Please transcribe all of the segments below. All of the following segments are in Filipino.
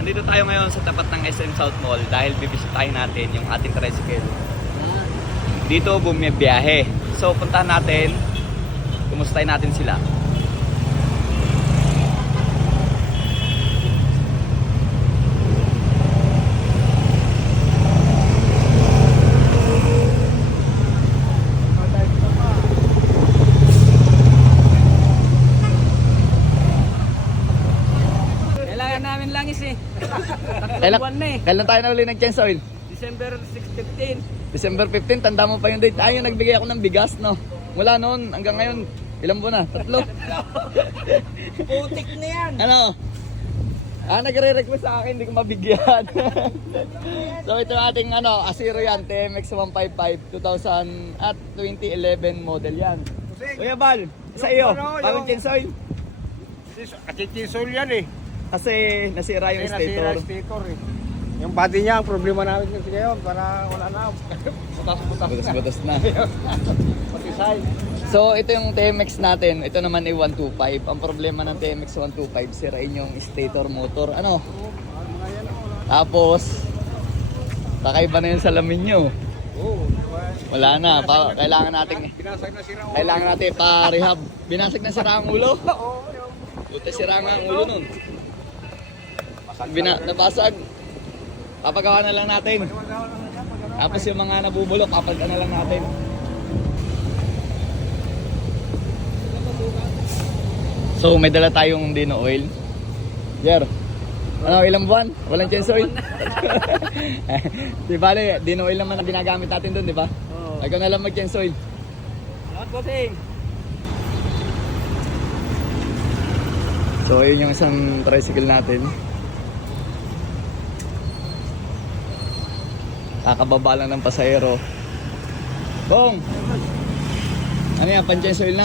Nandito tayo ngayon sa tapat ng SM South Mall dahil bibisitahin natin yung ating tricycle. Dito bumibiyahe. So puntahan natin, kumustahin natin sila. Namin langis eh. Kailan tayo na uli nag-change oil? December 6, 15. December 15, tanda mo pa yung date. Ayun, nagbigay ako ng bigas, no? Mula noon hanggang ngayon, ilang buwan na? 3? Putik na yan. Ano? Nagre-request sa akin, hindi ko mabigyan. So ito ating Asiro yan, TMX 155 2000 at 2011 model yan. Kuya Bal, sa iyo, bagong change oil. Katitisol yan eh. Kasi nasira yung stator. Eh. Yung body niya, ang problema namin kasi ngayon, para wala na. Butas-butas na. Matisay. So ito yung TMX natin, ito naman ay 125. Ang problema ng TMX 125, sirain yung stator motor. Tapos, kakaiba na yung salamin nyo. Wala na, kailangan natin pa-rehab. Binasag na sira ang ulo. Buti sira nga ang ulo nun. Nabasag. Papagawa na lang natin. Tapos yung mga nabubulok, papagawa na lang natin. So may dala tayong Dino oil. Jer, ilang buwan? Walang change oil? Di bale, Dino oil naman ang ginagamit natin doon, di ba? Oo. Ikaw na lang mag-change oil. Salamat bossing. So ayun yung isang tricycle natin. Kakababa lang ng pasahero. Bong! Ano yan? Pan-change oil na?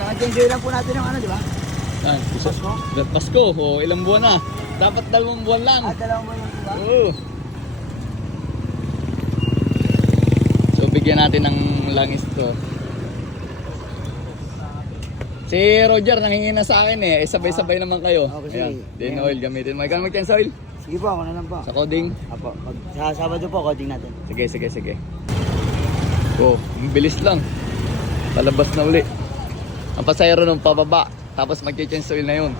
Kaka-change lang po natin yung di ba? Pasko? Pasko. Ilang buwan na. Dapat 2 buwan lang. 2 buwan lang diba? Oo. So bigyan natin ng langis to. Si Roger nangingi na sa akin eh. Sabay-sabay naman kayo. Okay, Ayan. sige. Din oil gamitin mo. Ikaw mag-change oil? Sige po, ako na lang po. Sa coding? Apo, sa Sabado po, coding natin. Sige. Ang bilis lang. Palabas na uli. Ang pasahero nung pababa. Tapos mag-change oil na yun.